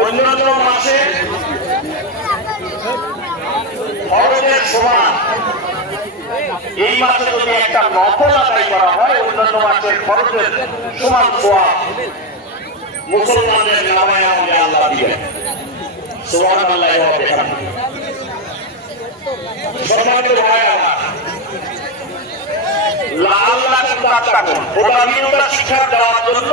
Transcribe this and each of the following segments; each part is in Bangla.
অন্যান্য মাসে এই মাসে যদি একটা নকল আদায় করা হয়, অন্যান্য মাসের খরচের সমান সোয়া মুসলমানদের নামায় আল্লাহ দিবেন। লাল শিক্ষা দেওয়ার জন্য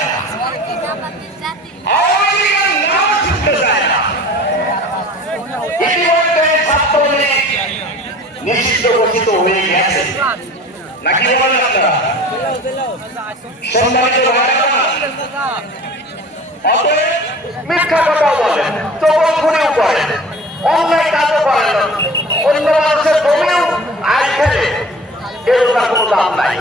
ইতিমধ্যে ছাত্রলীগ নিষিদ্ধ ঘোষিত হয়ে গেছে। নাকি বলেন আপনারা? সম্মানিত অতএব মিথ্যা কথাও বলেন চোখ এর কোনো দাম নাই।